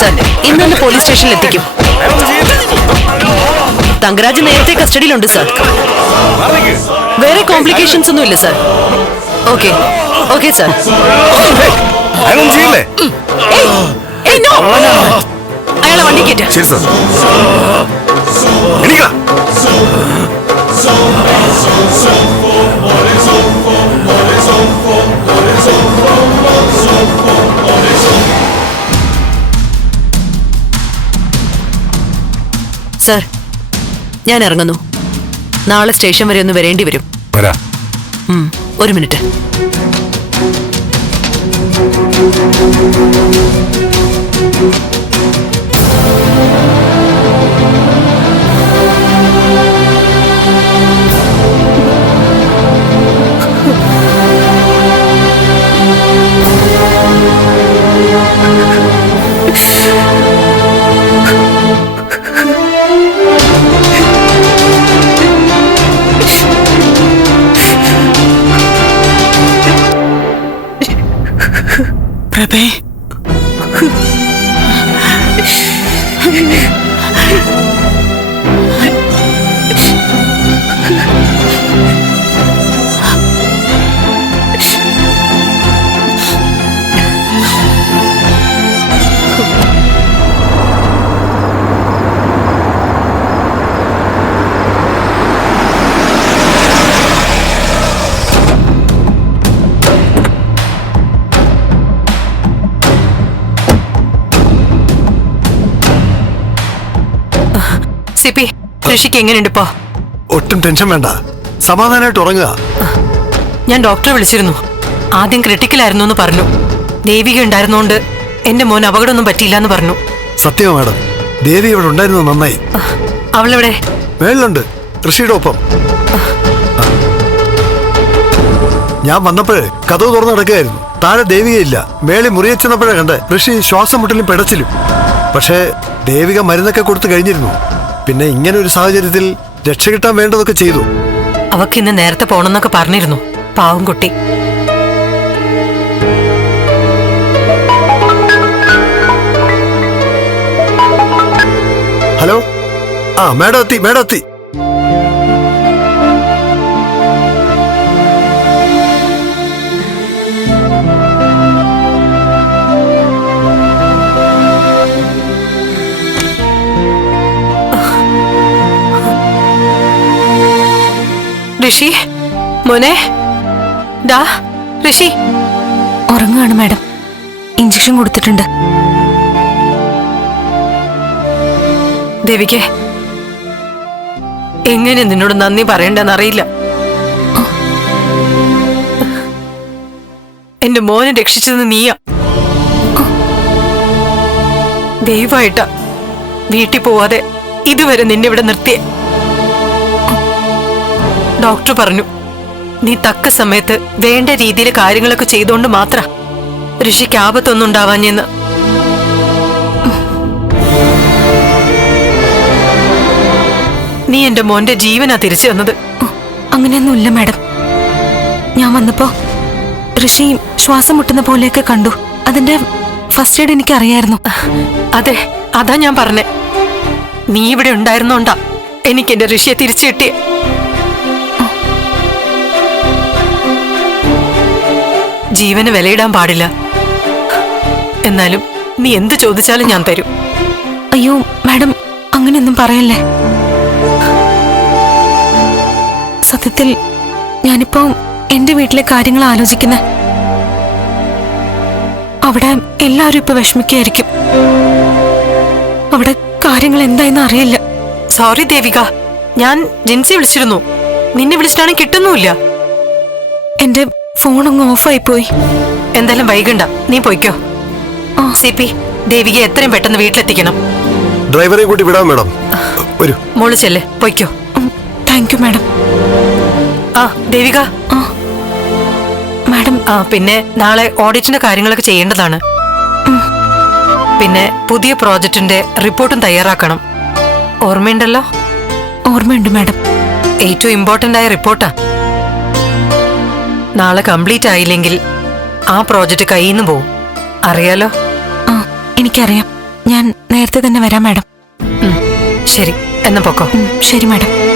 Sir ഇന്ന് തന്നെ police സ്റ്റേഷനിൽ എത്തിക്കും. തങ്കരാജ് നേരത്തെ കസ്റ്റഡിയിലുണ്ട് സർ. വേറെ കോംപ്ലിക്കേഷൻസ് ഒന്നും ഇല്ല സർ. Okay okay sir. അയാളെ വണ്ടി കയറ്റ ശരി സാർ. സർ ഞാൻ ഇറങ്ങുന്നു. നാളെ സ്റ്റേഷൻ വരെ ഒന്ന് വരേണ്ടി വരും. വരാ. ഒരു മിനിറ്റ്. 别背 സിപ്പി ഋഷിക്ക് എങ്ങനെയുണ്ട് ഇപ്പോ ഒട്ടും ടെൻഷൻ വേണ്ട. സമാധാനമായിട്ട് ഉറങ്ങുക. ഞാൻ ഡോക്ടറെ വിളിച്ചിരുന്നു. ആദ്യം ക്രിട്ടിക്കലായിരുന്നു എന്ന് പറഞ്ഞു. ദേവിക ഉണ്ടായിരുന്നോണ്ട് എന്റെ മോൻ അപകടമൊന്നും പറ്റിയില്ല എന്ന് പറഞ്ഞു. സത്യമാ മാഡം ദേവി ഇവിടെ ഉണ്ടായിരുന്നു നന്നായി. അവളെവിടെ? മേളിലുണ്ട് ഋഷിയുടെ ഒപ്പം ഞാൻ വന്നപ്പോഴേ കഥവ് തുറന്നു നടക്കുകയായിരുന്നു. താഴെ ദേവികയില്ല മേളി മുറിയെ ചെന്നപ്പോഴേ കണ്ട് ഋഷി ശ്വാസം മുട്ടലും പിടച്ചിലും. പക്ഷേ ദേവിക മരുന്നൊക്കെ കൊടുത്തു കഴിഞ്ഞിരുന്നു. പിന്നെ ഇങ്ങനെ ഒരു സാഹചര്യത്തിൽ രക്ഷ കിട്ടാൻ വേണ്ടതൊക്കെ ചെയ്തു. അവക്ക് ഇന്ന് നേരത്തെ പോണെന്നൊക്കെ പറഞ്ഞിരുന്നു. പാവം കുട്ടി. ഹലോ? ആ മേഡം എത്തി മേഡം എത്തി. ഋഷി? മോനെ? ദാ ഋഷി. ഉറങ്ങുകയാണ് മാഡം. ഇഞ്ചക്ഷൻ കൊടുത്തിട്ടുണ്ട്. ദേവിക്ക് എങ്ങനെ നിന്നോട് നന്ദി പറയണ്ടെന്ന് അറിയില്ല എന്റെ മോനെ രക്ഷിച്ചത് നീയാ. ദൈവായിട്ട വീട്ടിൽ പോവാതെ ഇതുവരെ നിന്നെ ഇവിടെ നിർത്തിയേ. ഡോക്ടർ പറഞ്ഞു നീ തക്ക സമയത്ത് വേണ്ട രീതിയിൽ കാര്യങ്ങളൊക്കെ ചെയ്തുകൊണ്ട് മാത്ര ഋഷിക്ക് ആപത്തൊന്നും ഉണ്ടാവാഞ്ഞെന്ന് നീ എന്റെ മോന്റെ ജീവനാ തിരിച്ചു തന്നത്. അങ്ങനെയൊന്നുമില്ല മാഡം. ഞാൻ വന്നപ്പോ ഋഷി ശ്വാസം മുട്ടുന്ന പോലെയൊക്കെ കണ്ടു. അതിന്റെ ഫസ്റ്റ് എയ്ഡ് എനിക്ക് അറിയായിരുന്നു അതെ അതാ ഞാൻ പറഞ്ഞേ. നീ ഇവിടെ ഉണ്ടായിരുന്നോണ്ടാ എനിക്ക് എന്റെ ഋഷിയെ തിരിച്ചു കിട്ടിയേ. ജീവന് വിലയിടാൻ പാടില്ല. എന്നാലും നീ എന്ത് ചോദിച്ചാലും ഞാൻ തരും. അയ്യോ മാഡം അങ്ങനെയൊന്നും പറയല്ലേ? സത്യത്തിൽ ഞാനിപ്പോ എന്റെ വീട്ടിലെ കാര്യങ്ങൾ ആലോചിക്കുന്ന അവിടെ എല്ലാവരും ഇപ്പൊ വിഷമിക്കായിരിക്കും അവിടെ കാര്യങ്ങൾ എന്തായെന്ന് അറിയില്ല. സോറി ദേവിക. ഞാൻ ജിൻസി വിളിച്ചിരുന്നു. നിന്നെ വിളിച്ചിട്ടാണെങ്കിൽ കിട്ടുന്നുമില്ല. അങ്ങ് ഓഫായി പോയി എന്തായാലും വൈകണ്ട. നീ പോയിക്കോ. സി പി ദേവിക എത്രയും പെട്ടെന്ന് വീട്ടിലെത്തിക്കണം. ഡ്രൈവറെ കൂട്ടി വിടാം മേഡം. വരൂ. മോൾ ചെല്ല്. പൊയ്ക്കോ. Thank you madam. ആ ദേവിക. മാഡം. ആ പിന്നെ നാളെ ഓഡിറ്റിന്റെ കാര്യങ്ങളൊക്കെ ചെയ്യേണ്ടതാണ്. പിന്നെ പുതിയ പ്രോജക്റ്റിന്റെ റിപ്പോർട്ടും തയ്യാറാക്കണം. ഓർമ്മയുണ്ടല്ലോ? ഓർമ്മയുണ്ട് മാഡം. ഏറ്റവും ഇമ്പോർട്ടന്റ് ആയ റിപ്പോർട്ടാ. നാളെ കംപ്ലീറ്റ് ആയില്ലെങ്കിൽ ആ പ്രോജക്റ്റ് കയ്യിൽ നിന്ന് പോവും. അറിയാലോ? ആ എനിക്കറിയാം. ഞാൻ നേരത്തെ തന്നെ വരാം മാഡം. ശരി. എന്നാ പൊക്കോ. ശരി മാഡം.